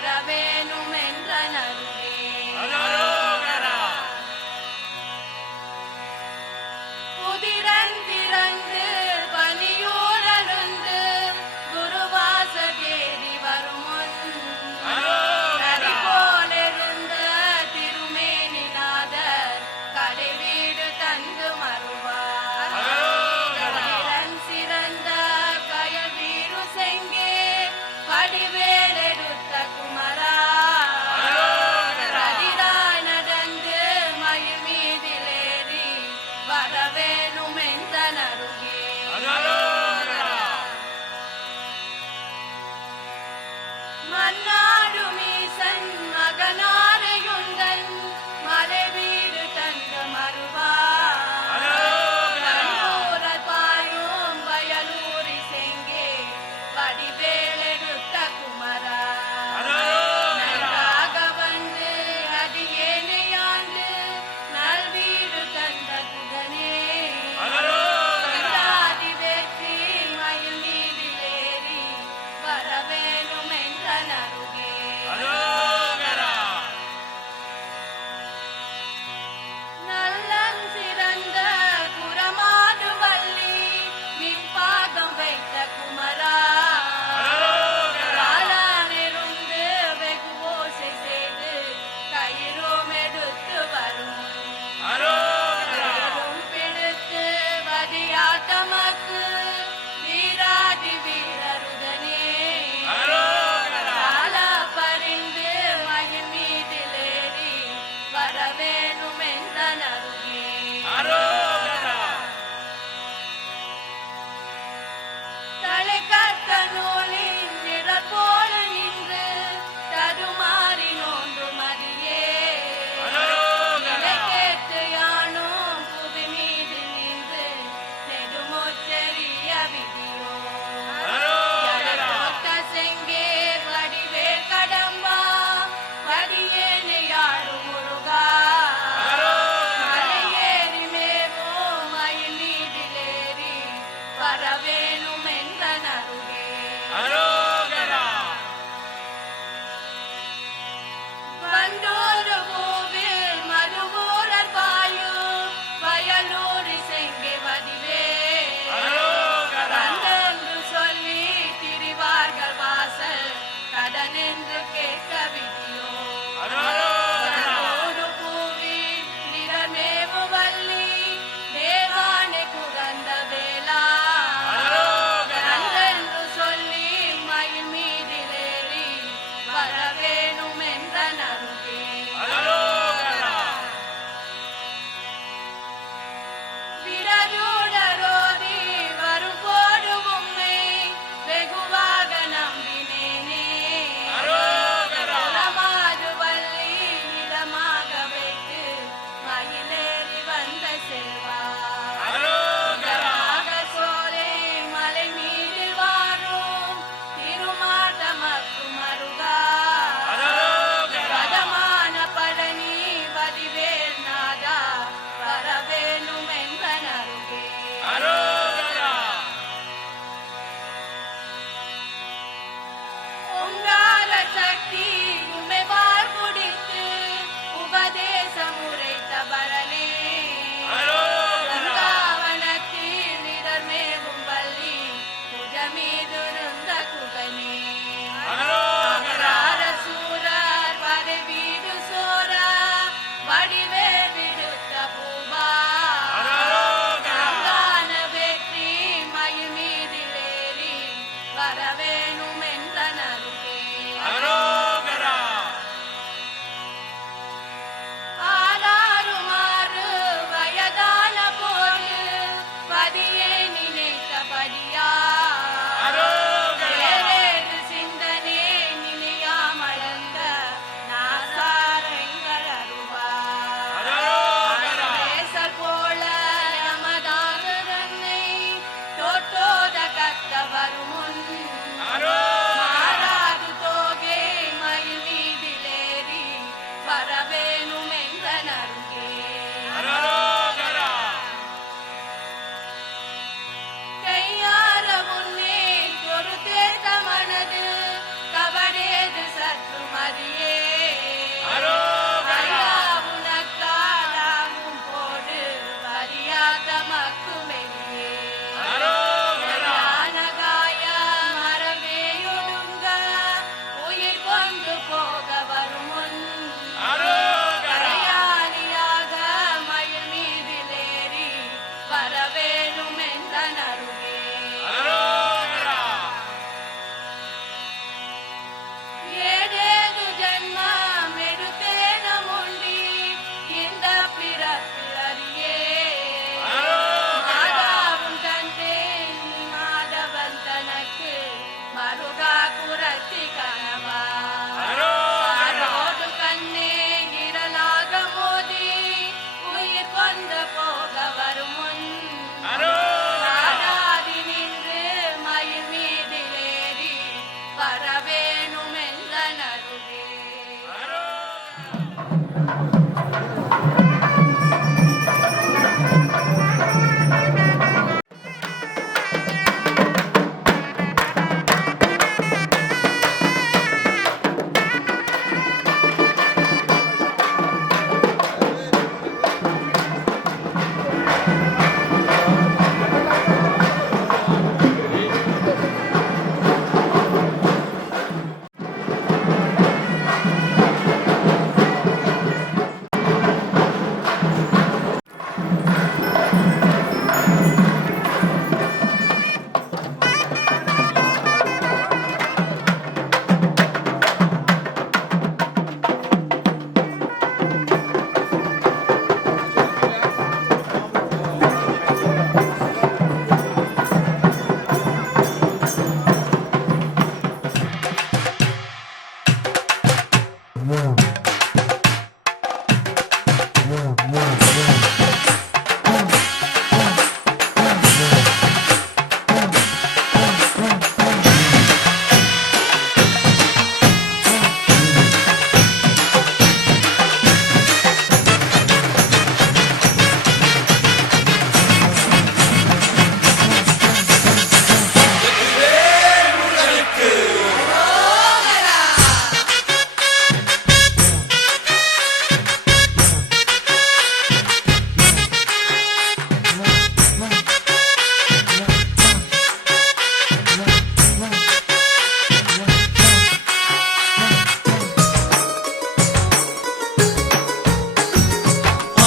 வரவேணும் என்ற நருகே. புதிரன் திறந்து பனியூரலுந்து குருவாசகேரி வரும் நதி போலிருந்த திருமேனிநாதர் கடை வீடு தந்து மறுவார். புதிரன் சிறந்த கயல் வீரு செங்கே படிவேலெடுத்த குமரா ரதிராய் நடந்து மயில் மீதிலேறி வரவேணும் என்ற நருகே. மன்னாடு மீசன் மகனாரையுந்தன் மலை வீடு தந்த மறுவா பாயும் வயலூரி செங்கே வடிவேலெடுத்த குமரா நன்றாக வந்து அடியேனையாண்டு நல்வீடு தந்த புதனே ஆதி வெற்றி மயில் மீதிலேறி வரவேணும் என்ற நருகே. நல்லன் சிறந்த குரமாது வள்ளி மின்பாகம் வைத்த குமரா காலானிருந்து வெகு ஓசை செய்து கயிறும் எடுத்து வரும் பிடித்து வதியாத்தமக்கு வீராதி வீரருதனே காலா பறிந்து மகிழ் மீதிலேறி வரவேணும் என்ற நருகே. தலைக்கத்த நூலின் நிழல் போல நின்று தடுமாறி நோன்று மதியே கேட்டு யானும் புவி மீது நின்று நெடுமொற்றெறிய விதியோ கொத்த செங்கே வடிவேல் கடம்பா வடியேனையாடு முருகா மலையேறி மேவும் மயில் மீதிலேறி வரவேணும் என்ற நருகே. வண்டோரு பூவில் மதுவூரர் பாயும் வயலூரி செங்கே வடிவே கந்தென்று சொல்லி திரிவார்கள் வாசல் கடனென்று கேட்க விதியோ ஒரு பூவில் நிறமேவு வள்ளி தேவானை குகந்த வேளா கந்தென்று சொல்லி மயில் மீதிலேறி வரவேணும் என்ற நருகே. விரஜூடரோதி வரும் போடு உம்மை வெகுவாக நம்பினேனே குலமா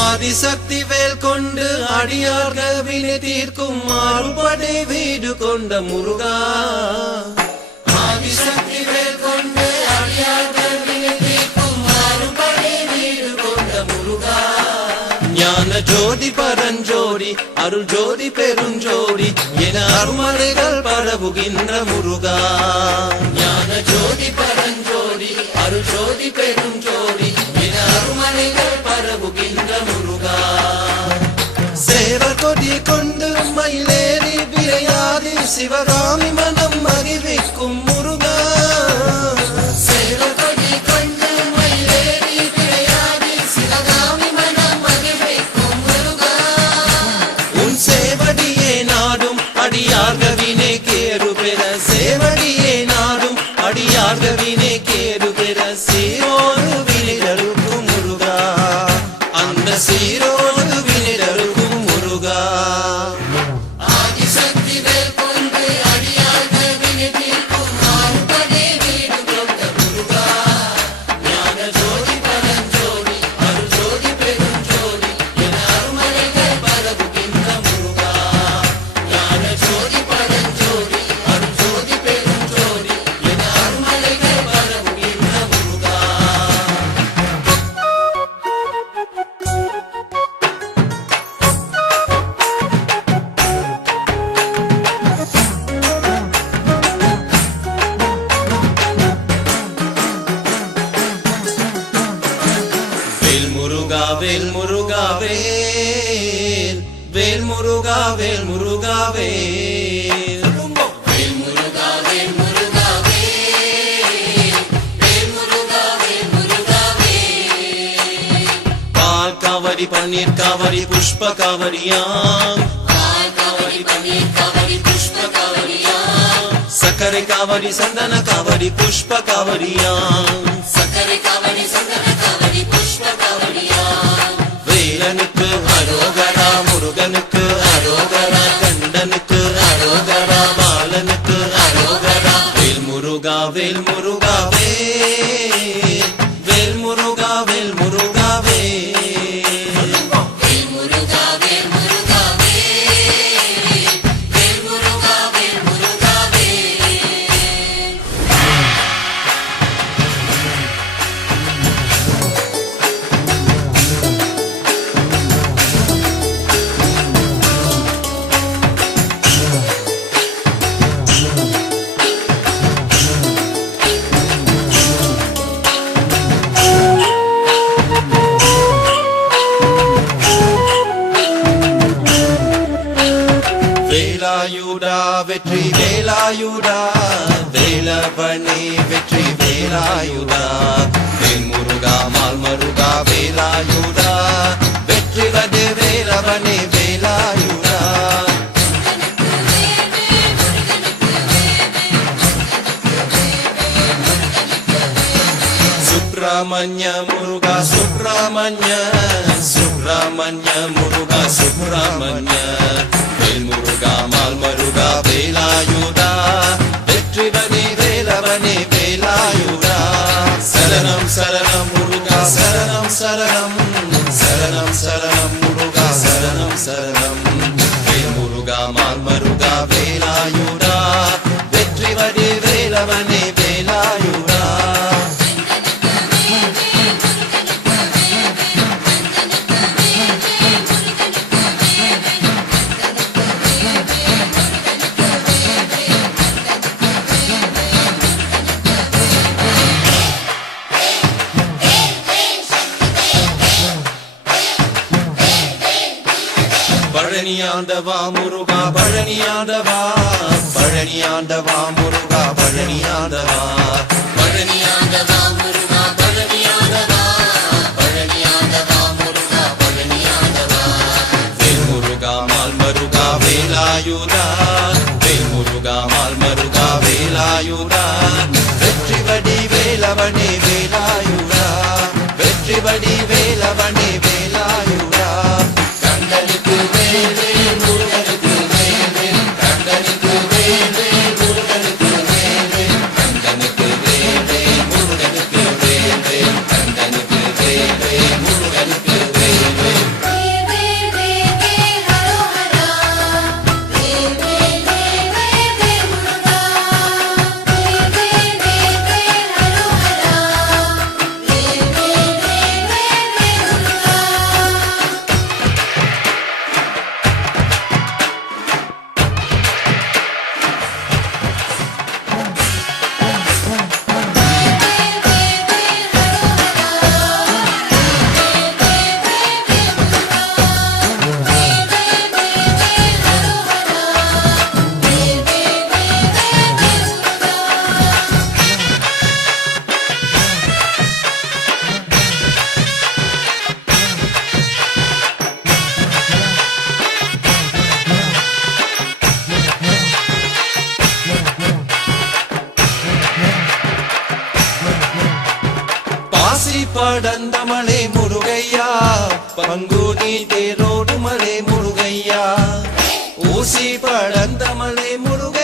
ஆதிசக்தி வேல் கொண்டு அடியார்கள் வினை தீர்க்கும் மாறுபடை வீடு கொண்ட முருகா. ஆதிசக்தி வேல் கொண்டு அடியார்கள் வினை தீர்க்கும் மாறுபடை வீடு கொண்ட முருகா. ஞான ஜோதி பரஞ்சோதி அருள் ஜோதி பெருஞ்சோதி என அருமறைகள் பரவுகின்ற முருகா. ஞான ஜோதி பரஞ்சோதி அருள் ஜோதி பெருஞ்சோதி என அருமறைகள் பரவுகின்ற முருகா. சேவர் கொடி கொண்டு மயிலேறி விளையாடி சிவகாமி மனம் மகிழ்விக்கும் முருகா. சேவர் கொடி கொண்டு மயிலேறி விளையாடி சிவகாமி மனம் மகிழ்விக்கும் முருகா. உன் சேவடியே நாடும் அடியார்கவினை கேறு பெற சேவடியே நாடும் அடியார்கவினை கேறு பெற சீரோடு வினிடருக்கும் முருகா. அந்த சீரோடு வினிடருக்கும் முருகா. ஆதிசக்தி வேல் கொண்டு அடியார்கள் வினை தீர்க்கும் மாறுபடை வீடு கொண்ட முருகா. ஞான ஜோதி பரஞ்சோதி அருள் ஜோதி பெருஞ்சோதி என அருமறைகள் பரவுகின்ற முருகா. ஞான ஜோதி பரஞ்சோதி அருள் ஜோதி பெருஞ்சோதி என அருமறைகள் பரவுகின்ற முருகா. வேல் முருகா வேல் முருகா வேல் வேல் முருகா வேல் முருகா வேல். வேல் முருகா வேல் முருகா வேல் வேல் முருகா வேல் முருகா வேல். பால் காவடி பன்னீர் காவடி புஷ்ப காவடியாம். பால் காவடி பன்னீர் காவடி புஷ்ப காவடியாம். சக்கரை காவடி சந்தன காவடி புஷ்ப காவடியாம். சக்கரை காவடி சந்தன காவடி புஷ்ப காவடியாம். வேலனுக்கு அரோகரா முருகனுக்கு அரோகரா கண்டனுக்கு அரோகரா பாலனுக்கு அரோகரா. வேல் முருகா வேல் முருகா வேல் வேல் முருகா வேல் முருகா வேல். வேல் முருகா வேல் முருகா வேல் வேல் முருகா வேல் முருகா வேல். வேலாயுடா வெற்றி வேலாயுடா வேலவனே வெற்றி வேலாயுடா. வேல் முருகா மால் மருகா வேலாயுடா வெற்றி வடு வேலவனே வேலாயுடா. சுப்பிரமணிய முருகா சுப்பிரமணிய சுப்பிரமணிய முருகா சுப்பிரமணிய. வேல் முருகா மால் மருகா வேலாயுடா வெற்றி வனே வேலவனே வேலாயுடா. சரணம் சரணம் முருகா சரணம் சரணம் சரணம் சரணம் முருகா சரணம் சரணம். வேல் முருகா மால் மருகா வேலாயுடா வெற்றி வனே வேலவனே வேலாயுடா. பழனியாண்டவா முருகா பழனியாண்டவா பழனியாண்டவா முருகா பழனியாண்டவா பழனியாண்டவா முருகா பழனியாண்டவா பழனியாண்டவா முருகா பழனியாண்டவா வேல் முருகா மால் மருகா வேலாயுதா வேல் முருகா மால் மருகா வேலாயுதா வெற்றிவடி வேலவனே வேலாயுதா வெற்றிவடி வேலவனே வேலாயுதா கண்டனுக்கு வேலே முருகனுக்கு வேலே கண்டனுக்கு வேலே முருகனுக்கு வேலே கண்டனுக்கு வேலே முருகனுக்கு வேலே கண்டனுக்கு வேலே முருகனுக்கு வேலே பாசி படந்த மலை முருகையா பங்குனி தேரோடு மலை முருகையா ஊசி படந்த மலை முருகையா